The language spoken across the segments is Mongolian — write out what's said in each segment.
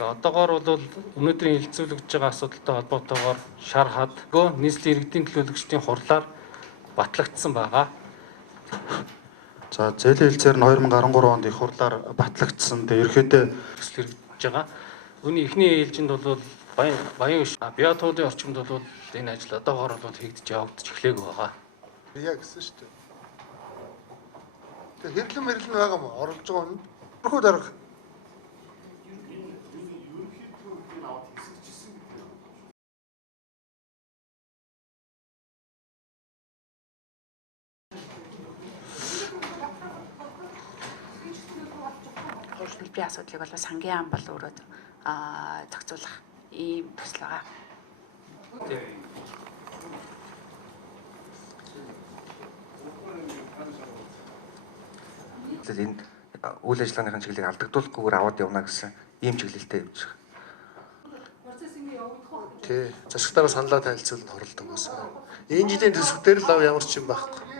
Одоогоор бол өнөөдрийн хилцүүлэгдэж байгаа асуудалтай холбоотойгоор шар хад нийслэлийн иргэдийн төлөөлөгчдийн хурлаар батлагдсан байгаа. За зээлийн хэлцээр нь 2013 онд их хурлаар батлагдсан. Тэгээ ерөөхдөө Төсөл хэрэгжиж байгаа. Үүний эхний ээлжинд бол баян биотуудын орчимд бол энэ ажил одоогоор бол хийгдэж явагдаж эхлэегүй байгаа. Яа гэсэн шүү дээ. Тэгээ хэрлэн байгаа мó оруулж байгаа нь. Бүрхүү дарга. Би асуудлыг бол сангийн ам бол өөрөө зохицуулах ийм төсөл байгаа. Энэ үйл ажиллагааныхын чиглэлийг алдагдуулахгүйгээр аваад явна гэсэн ийм чиглэлтэй явж байгаа. Тий. Засагтайгаа саналаа танилцуулж хорлдог байсан. Энэ жилийн төсөв дээр л ямар ч юм байхгүй.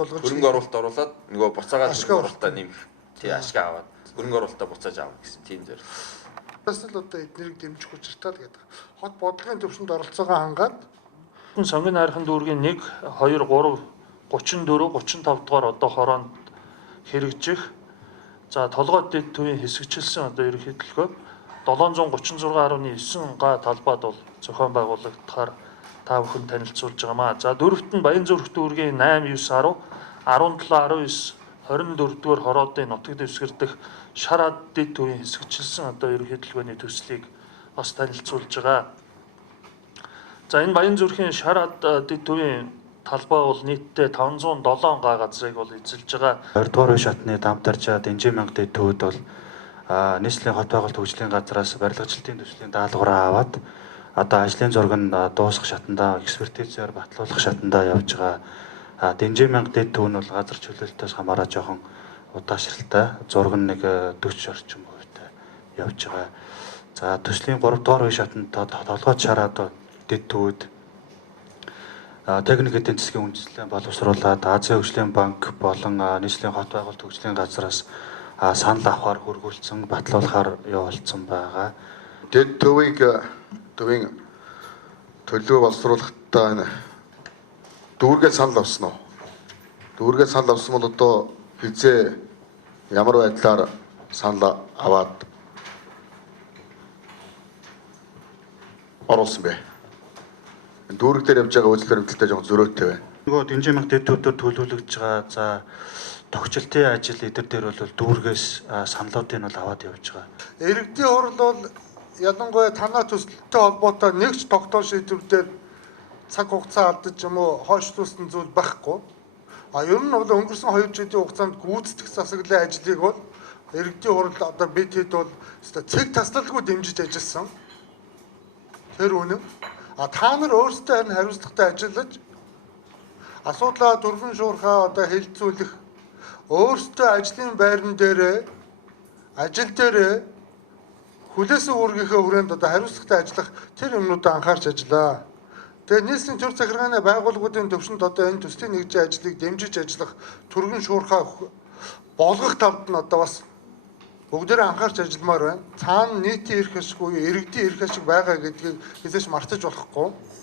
Хөрөнгө оруулалт оруулаад нөгөө буцаагаад хөрөнгө оруулалтаа нэмэх. Тий, ашиг аваад хөрөнгө оруулалтаа буцааж авах гэсэн тийм зорилго. Бас л одоо эднэрийг дэмжих учиртай л гэдэг. Хот бодлогын төвшөнд оролцоогоо хангаад Сонгын найрхан дүүргийн 1, 2, 3, 34, 35 дугаар одоо хороонд хэрэгжих. За толгой дэд төвийн хэсэгчилсэн одоо ерөнхийдөлгөө 736.9 га талбайд бол зохион байгуулагдахаар та бүхэн танилцуулж байгаамаа. За дөрөвт нь Баян зүрх дүүргийн 8, 9, 10, 17, 19, 24 дугаар хороодын нутаг дэвсгэр дэх шар хад дэд төвийн хэсэгчилсэн одоо ерөнхийдөлгөөний төслийг бас танилцуулж байгаа. За энэ Баян зүрхийн шар хад дэд төвийн талбай бол нийтдээ 507 га газрыг бол эзэлж байгаа. 20 дугаар үе шатны Дамтаржаа Дэнжин мянга дэд төвд бол нийслэлийн хот байгуулалт хөгжлийн газраас барилгачлалтын төслийн даалгавраа аваад одоо ажлын зураг нь дуусах шатндаа экспертизээр батлуулах шатндаа явж байгаа. Дэнжин мянга дэд төв нь бол газар чөлөөлтөөс хамаараа жоохон удаашралтай зураг нь нэг 40 орчим хувьтай явж байгаа. За төслийн 3 дугаар үе шатнд толгойд шараад дэд төвд техник эдийн засгийн үндэслэлээ боловсруулад Азийн хөгжлийн банк болон нийслэлийн хот байгуулалт хөгжлийн газраас санал авахар хөргүүлсэн батлуулахаар явуулсан байгаа. дэд төвийн төлөө боловсруулахдаа дүүргээ санал авсан уу? Дүүргээ санал авсан бол одоо хизээ ямар байдлаар санал аваад оруулсан бэ? Дүүрэг дээр явж байгаа үйлчлэл баримталтай жоохон зөрөөтэй байна. Нөгөө Дэнжин мянга дэд төвдөр төлөвлөгдөж байгаа. За тогтчлтын ажил эдгээр дээр бол дүүргээс саналуудыг нь аваад явж байгаа. Иргэдийн хурл бол ялангуяа танаа төсөлттэй холбоотой нэгч тогтоол шийдвэрээр цаг хугацаа алдаж юм уу хойшлуулсан зүйл байхгүй. Ер нь бол өнгөрсөн 2 жилийн хугацаанд гүйцэтгэх засаглалын ажлыг бол иргэдийн хурл одоо бид хэд бол цэг таслалгүй дэмжиж ажилласан. Тэр үнэн. Та нар өөрсдөө харин хариуцлагатай ажиллаж асуудлаа дөрвөн шуурхаа одоо хэлэлцүүлэх өөрсдөө ажлын байран дээр ажил дээр хүлээсэн үүргийнхээ хүрээнд одоо хариуцлагатай ажиллах тэр юмнуудаа анхаарч ажиллаа. Тэгээ нийслэлийн төр захиргааны байгууллагуудын төвшөнд одоо энэ төслийн нэгжийн ажлыг дэмжиж ажиллах түргэн шуурхаа болгох талд нь одоо бас бүгдээрээ анхаарч ажилламаар байна. Цаана нийтийн эрх ашиг буюу иргэдийн эрх ашиг байгаа гэдгийг хэзээ ч мартаж болохгүй.